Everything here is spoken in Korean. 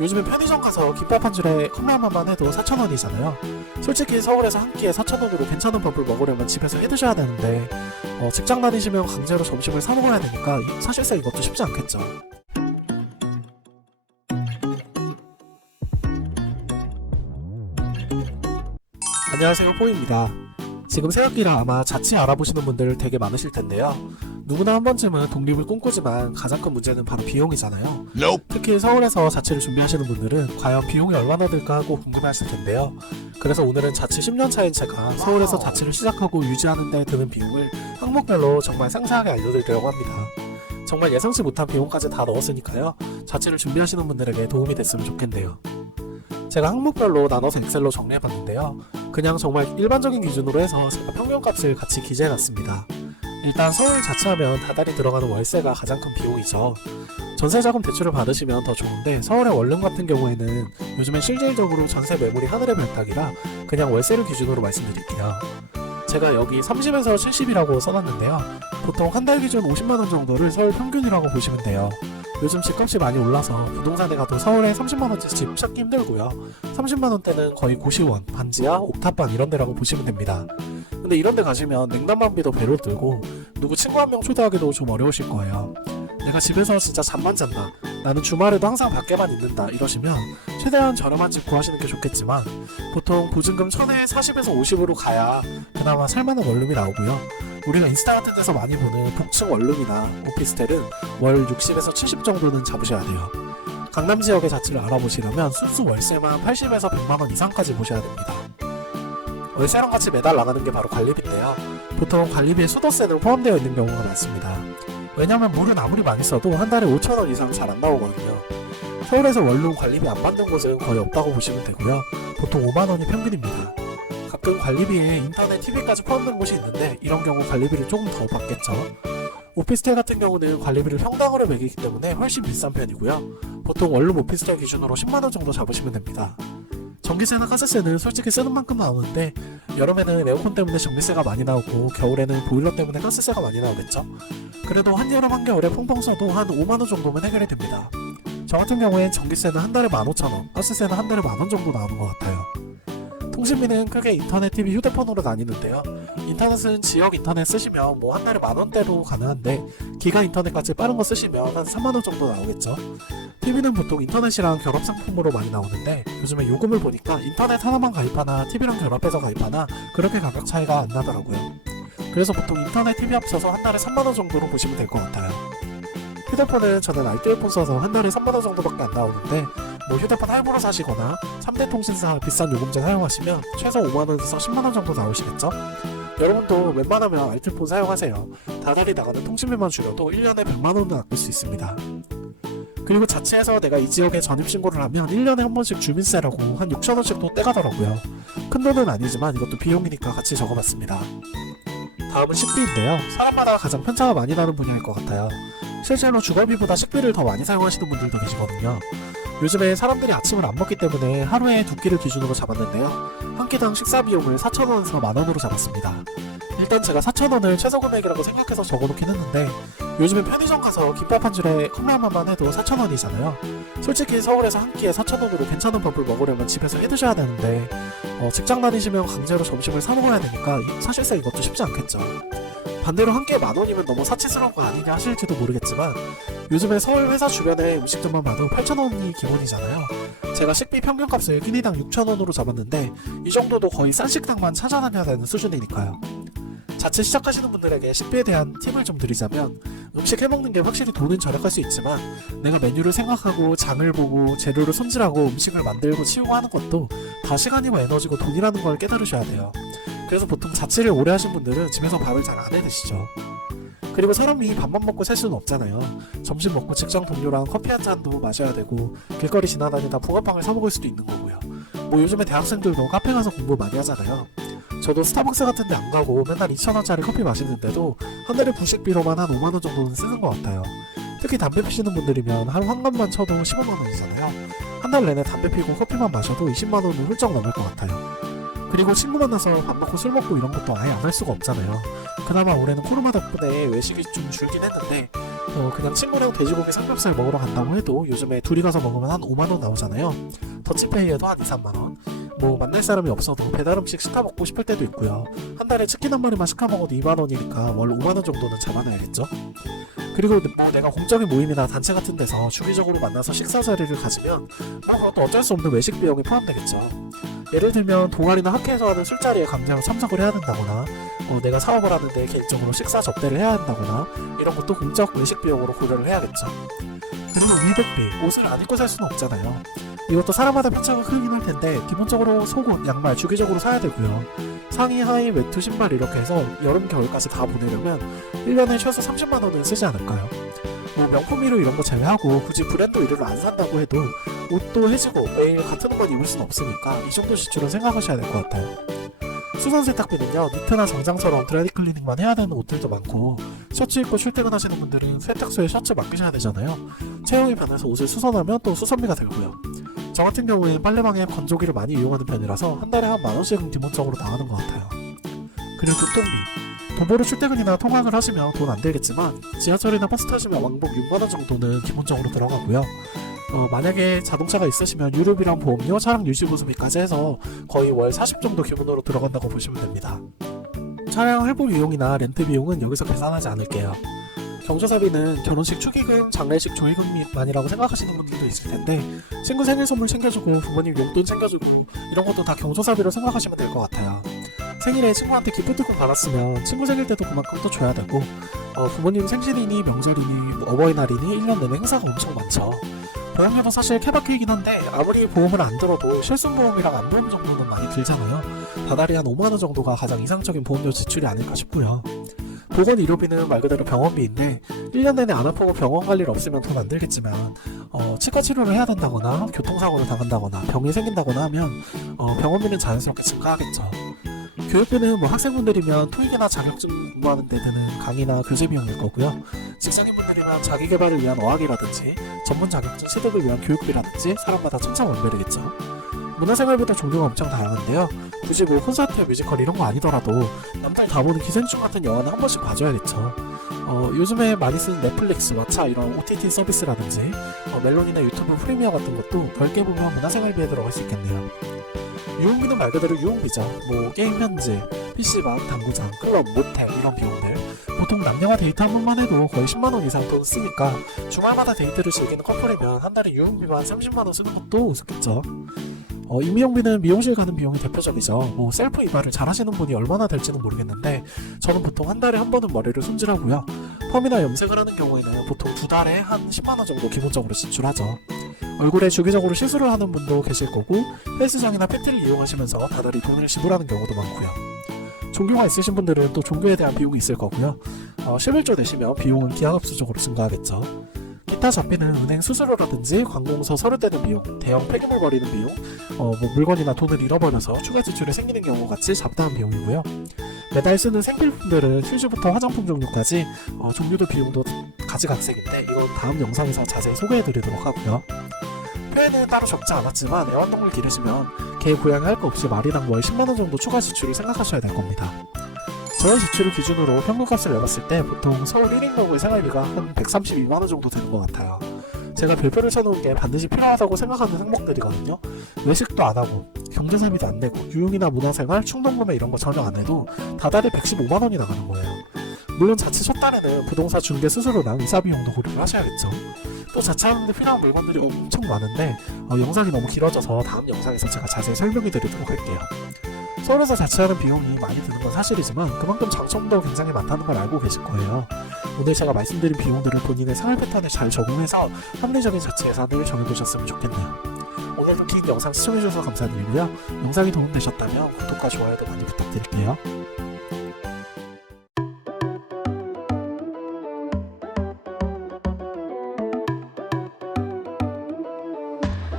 요즘에 편의점 가서 김밥 한 줄에 컵라면만 해도 4,000원이잖아요. 솔직히 서울에서 한 끼에 4,000원으로 괜찮은 밥을 먹으려면 집에서 해드셔야 되는데 직장 다니시면 강제로 점심을 사 먹어야 되니까 사실상 이것도 쉽지 않겠죠. 안녕하세요, 포입니다. 지금 새학기라 아마 자취 알아보시는 분들 되게 많으실 텐데요. 누구나 한 번쯤은 독립을 꿈꾸지만 가장 큰 문제는 바로 비용이잖아요. 특히 서울에서 자취를 준비하시는 분들은 과연 비용이 얼마나 들까 하고 궁금해하실 텐데요. 그래서 오늘은 자취 10년 차인 제가 서울에서 자취를 시작하고 유지하는 데 드는 비용을 항목별로 정말 상세하게 알려드리려고 합니다. 정말 예상치 못한 비용까지 다 넣었으니까요. 자취를 준비하시는 분들에게 도움이 됐으면 좋겠네요. 제가 항목별로 나눠서 엑셀로 정리해봤는데요. 그냥 정말 일반적인 기준으로 해서 제가 평균값을 같이 기재해놨습니다. 일단 서울 자취하면 다달이 들어가는 월세가 가장 큰 비용이죠. 전세자금 대출을 받으시면 더 좋은데 서울의 원룸 같은 경우에는 요즘엔 실질적으로 전세 매물이 하늘의 별따기라 그냥 월세를 기준으로 말씀드릴게요. 제가 여기 30에서 70이라고 써놨는데요. 보통 한 달 기준 50만원 정도를 서울 평균이라고 보시면 돼요. 요즘 집값이 많이 올라서 부동산에 가도 서울에 30만원짜리 집 찾기 힘들고요. 30만원대는 거의 고시원, 반지하, 옥탑방 이런 데라고 보시면 됩니다. 근데 이런 데 가시면 냉난방비도 배로 들고 누구 친구 한 명 초대하기도 좀 어려우실 거예요. 내가 집에서 진짜 잠만 잔다, 나는 주말에도 항상 밖에만 있는다 이러시면 최대한 저렴한 집 구하시는 게 좋겠지만 보통 보증금 1000에 40에서 50으로 가야 그나마 살만한 원룸이 나오고요. 우리가 인스타 같은 데서 많이 보는 복층 원룸이나 오피스텔은 월 60에서 70 정도는 잡으셔야 돼요. 강남 지역의 자취를 알아보시려면 순수 월세만 80에서 100만원 이상까지 보셔야 됩니다. 월세랑 같이 매달 나가는 게 바로 관리비인데요. 보통 관리비에 수도세도 포함되어 있는 경우가 많습니다. 왜냐면 물은 아무리 많이 써도 한 달에 5,000원 이상 잘 안 나오거든요. 서울에서 원룸 관리비 안 받는 곳은 거의 없다고 보시면 되고요. 보통 5만원이 평균입니다. 가끔 관리비에 인터넷, TV까지 포함된 곳이 있는데 이런 경우 관리비를 조금 더 받겠죠. 오피스텔 같은 경우는 관리비를 평당으로 매기기 때문에 훨씬 비싼 편이고요. 보통 원룸 오피스텔 기준으로 10만원 정도 잡으시면 됩니다. 전기세나 가스세는 솔직히 쓰는 만큼 나오는데 여름에는 에어컨 때문에 전기세가 많이 나오고 겨울에는 보일러 때문에 가스세가 많이 나오겠죠. 그래도 한여름 한겨울에 펑펑 써도 한 5만원 정도면 해결이 됩니다. 저 같은 경우엔 전기세는 한 달에 15,000원, 가스세는 한 달에 만원 정도 나오는 것 같아요. 통신비는 크게 인터넷, TV, 휴대폰으로 나뉘는데요. 인터넷은 지역 인터넷 쓰시면 뭐 한 달에 만원대로 가능한데 기가 인터넷까지 빠른 거 쓰시면 한 3만원 정도 나오겠죠. TV는 보통 인터넷이랑 결합 상품으로 많이 나오는데 요즘에 요금을 보니까 인터넷 하나만 가입하나 TV랑 결합해서 가입하나 그렇게 가격 차이가 안 나더라고요. 그래서 보통 인터넷, TV 합쳐서 한 달에 3만원 정도로 보시면 될 것 같아요. 휴대폰은 저는 알뜰폰 써서 한 달에 3만원 정도밖에 안 나오는데 뭐 휴대폰 할부로 사시거나 3대 통신사 비싼 요금제 사용하시면 최소 5만원에서 10만원 정도 나오시겠죠? 여러분도 웬만하면 알뜰폰 사용하세요. 다달이 나가는 통신비만 줄여도 1년에 100만원은 아낄 수 있습니다. 그리고 자취해서 내가 이 지역에 전입신고를 하면 1년에 한 번씩 주민세라고 한 6,000원씩 또 떼가더라고요. 큰 돈은 아니지만 이것도 비용이니까 같이 적어봤습니다. 다음은 식비인데요. 사람마다 가장 편차가 많이 나는 분야일 것 같아요. 실제로 주거비보다 식비를 더 많이 사용하시는 분들도 계시거든요. 요즘에 사람들이 아침을 안 먹기 때문에 하루에 2끼를 기준으로 잡았는데요. 한 끼당 식사 비용을 4,000원에서 만원으로 잡았습니다. 일단 제가 4,000원을 최소 금액이라고 생각해서 적어놓긴 했는데 요즘에 편의점 가서 김밥 한 줄에 컵라면만 해도 4,000원이잖아요. 솔직히 서울에서 한 끼에 4,000원으로 괜찮은 밥을 먹으려면 집에서 해드셔야 되는데 직장 다니시면 강제로 점심을 사 먹어야 되니까 사실상 이것도 쉽지 않겠죠. 반대로 한 끼에 만원이면 너무 사치스러운 거 아니냐 하실지도 모르겠지만 요즘에 서울 회사 주변의 음식점만 봐도 8,000원이 기본이잖아요. 제가 식비 평균값을 끼니당 6,000원으로 잡았는데 이 정도도 거의 싼 식당만 찾아다녀야 되는 수준이니까요. 자취 시작하시는 분들에게 식비에 대한 팁을 좀 드리자면 음식 해먹는 게 확실히 돈은 절약할 수 있지만 내가 메뉴를 생각하고 장을 보고 재료를 손질하고 음식을 만들고 치우고 하는 것도 다 시간이고 에너지고 돈이라는 걸 깨달으셔야 돼요. 그래서 보통 자취를 오래 하신 분들은 집에서 밥을 잘 안 해드시죠. 그리고 사람이 밥만 먹고 살 수는 없잖아요. 점심 먹고 직장 동료랑 커피 한 잔도 마셔야 되고 길거리 지나다니다 붕어빵을 사 먹을 수도 있는 거고요. 뭐 요즘에 대학생들도 카페 가서 공부 많이 하잖아요. 저도 스타벅스 같은 데 안 가고 맨날 2,000원짜리 커피 마시는데도 한 달에 부식비로만 한 5만원 정도는 쓰는 것 같아요. 특히 담배 피시는 분들이면 하루 한 갑만 쳐도 15만원이잖아요. 한 달 내내 담배 피고 커피만 마셔도 20만원은 훌쩍 넘을 것 같아요. 그리고 친구 만나서 밥 먹고 술 먹고 이런 것도 아예 안 할 수가 없잖아요. 그나마 올해는 코로나 덕분에 외식이 좀 줄긴 했는데 그냥 친구랑 돼지고기 삼겹살 먹으러 간다고 해도 요즘에 둘이 가서 먹으면 한 5만원 나오잖아요. 더치페이에도 한 2, 3만원. 뭐 만날 사람이 없어도 배달음식 시켜 먹고 싶을 때도 있고요. 한 달에 치킨 한 마리만 시켜 먹어도 2만원이니까 월 5만원 정도는 잡아놔야겠죠. 그리고 뭐 내가 공적인 모임이나 단체 같은 데서 주기적으로 만나서 식사 자리를 가지면 그것도 어쩔 수 없는 외식 비용이 포함되겠죠. 예를 들면 동아리나 학회에서 하는 술자리에 강제로 참석을 해야 된다거나 내가 사업을 하는데 개인적으로 식사 접대를 해야 한다거나 이런 것도 공적 외식 비용으로 고려를 해야겠죠. 그리고 위복비, 옷을 안 입고 살 수는 없잖아요. 이것도 사람마다 편차가 크긴 할 텐데 기본적으로 속옷, 양말 주기적으로 사야 되고요. 상의, 하의, 외투, 신발 이렇게 해서 여름, 겨울까지 다 보내려면 1년에 최소 30만원은 쓰지 않을까요? 뭐 명품 위로 이런 거 제외하고 굳이 브랜드 위로를 안 산다고 해도 옷도 해지고 매일 같은 옷만 입을 수는 없으니까 이 정도 지출은 생각하셔야 될 것 같아요. 수선 세탁비는요, 니트나 정장처럼 드라이 클리닝만 해야 되는 옷들도 많고 셔츠 입고 출퇴근하시는 분들은 세탁소에 셔츠 맡기셔야 되잖아요. 체형이 변해서 옷을 수선하면 또 수선비가 들고요. 저 같은 경우엔 빨래방에 건조기를 많이 이용하는 편이라서 한 달에 한 만원씩은 기본적으로 나가는 것 같아요. 그리고 교통비. 도보로 출퇴근이나 통학을 하시면 돈 안 들겠지만 지하철이나 버스 타시면 왕복 6만원 정도는 기본적으로 들어가고요. 만약에 자동차가 있으시면 유류비랑 보험료, 차량 유지 보수비까지 해서 거의 월 40 정도 기본으로 들어간다고 보시면 됩니다. 차량 할부 비용이나 렌트 비용은 여기서 계산하지 않을게요. 경조사비는 결혼식 축의금, 장례식 조의금만이라고 생각하시는 분들도 있을 텐데 친구 생일 선물 챙겨주고 부모님 용돈 챙겨주고 이런 것도 다 경조사비로 생각하시면 될 것 같아요. 생일에 친구한테 기프트콘 받았으면 친구 생일 때도 그만큼 또 줘야 되고 부모님 생신이니 명절이니 어버이날이니 1년 내내 행사가 엄청 많죠. 보험료도 사실 케바케이긴 한데 아무리 보험을 안 들어도 실손보험이랑 안보험 정도는 많이 들잖아요. 다달이 한 5만원 정도가 가장 이상적인 보험료 지출이 아닐까 싶고요. 보건의료비는 말 그대로 병원비인데 1년 내내 안 아프고 병원 갈 일 없으면 돈 안 들겠지만 치과 치료를 해야 된다거나 교통사고를 당한다거나 병이 생긴다거나 하면 병원비는 자연스럽게 증가하겠죠. 교육비는 뭐 학생분들이면 토익이나 자격증 공부하는 데 드는 강의나 교재 비용일 거고요. 직장인분들이면 자기개발을 위한 어학이라든지 전문 자격증 취득을 위한 교육비라든지 사람마다 천차만별이겠죠. 문화생활비도 종류가 엄청 다양한데요. 굳이 뭐 콘서트, 뮤지컬 이런 거 아니더라도 남들 다 보는 기생충 같은 영화는 한 번씩 봐줘야겠죠. 요즘에 많이 쓰는 넷플릭스, 왓챠 이런 OTT 서비스라든지 멜론이나 유튜브 프리미어 같은 것도 넓게 보면 문화생활비에 들어갈 수 있겠네요. 유흥비는 말 그대로 유흥비죠. 뭐 게임 현지, PC방, 당구장, 클럽, 모텔 이런 비용들 보통 남녀가 데이트 한 번만 해도 거의 10만원 이상 돈 쓰니까 주말마다 데이트를 즐기는 커플이면 한 달에 유흥비만 30만원 쓰는 것도 우습겠죠. 임의용비는 미용실 가는 비용이 대표적이죠. 뭐 셀프 이발을 잘 하시는 분이 얼마나 될지는 모르겠는데 저는 보통 한 달에 한 번은 머리를 손질하고요. 펌이나 염색을 하는 경우에는 보통 두 달에 한 10만원 정도 기본적으로 지출하죠. 얼굴에 주기적으로 시술을 하는 분도 계실 거고 헬스장이나 팬티를 이용하시면서 다달이 돈을 지불하는 경우도 많고요. 종교가 있으신 분들은 또 종교에 대한 비용이 있을 거고요. 11조 내시면 비용은 기하급수적으로 증가하겠죠. 기타 잡비는 은행 수수료라든지 관공서 서류 떼는 비용, 대형 폐기물 버리는 비용, 뭐 물건이나 돈을 잃어버려서 추가 지출이 생기는 경우 같이 잡다한 비용이고요. 매달 쓰는 생필품들은 휴지부터 화장품 종류까지 종류도 비용도 가지각색인데 이건 다음 영상에서 자세히 소개해드리도록 하고요. 표에는 따로 적지 않았지만 애완동물 기르시면 개, 고양이 할 거 없이 마리당 월 10만원 정도 추가 지출을 생각하셔야 될 겁니다. 저희 지출을 기준으로 평균값을 내봤을 때 보통 서울 1인 가구의 생활비가 한 132만원 정도 되는 것 같아요. 제가 별표를 쳐놓은 게 반드시 필요하다고 생각하는 항목들이거든요. 외식도 안 하고 경제사비도 안 내고 유흥이나 문화생활, 충동구매 이런 거 전혀 안 해도 다달에 115만원이 나가는 거예요. 물론 자체 첫 달에는 부동산 중개 수수료랑 이사 비용도 고려를 하셔야겠죠. 또 자차하는데 필요한 물건들이 엄청 많은데 영상이 너무 길어져서 다음 영상에서 제가 자세히 설명해 드리도록 할게요. 서울에서 자취하는 비용이 많이 드는 건 사실이지만 그만큼 장점도 굉장히 많다는 걸 알고 계실 거예요. 오늘 제가 말씀드린 비용들을 본인의 생활 패턴에 잘 적용해서 합리적인 자취 예산을 정해보셨으면 좋겠네요. 오늘도 긴 영상 시청해주셔서 감사드리고요. 영상이 도움되셨다면 구독과 좋아요도 많이 부탁드릴게요.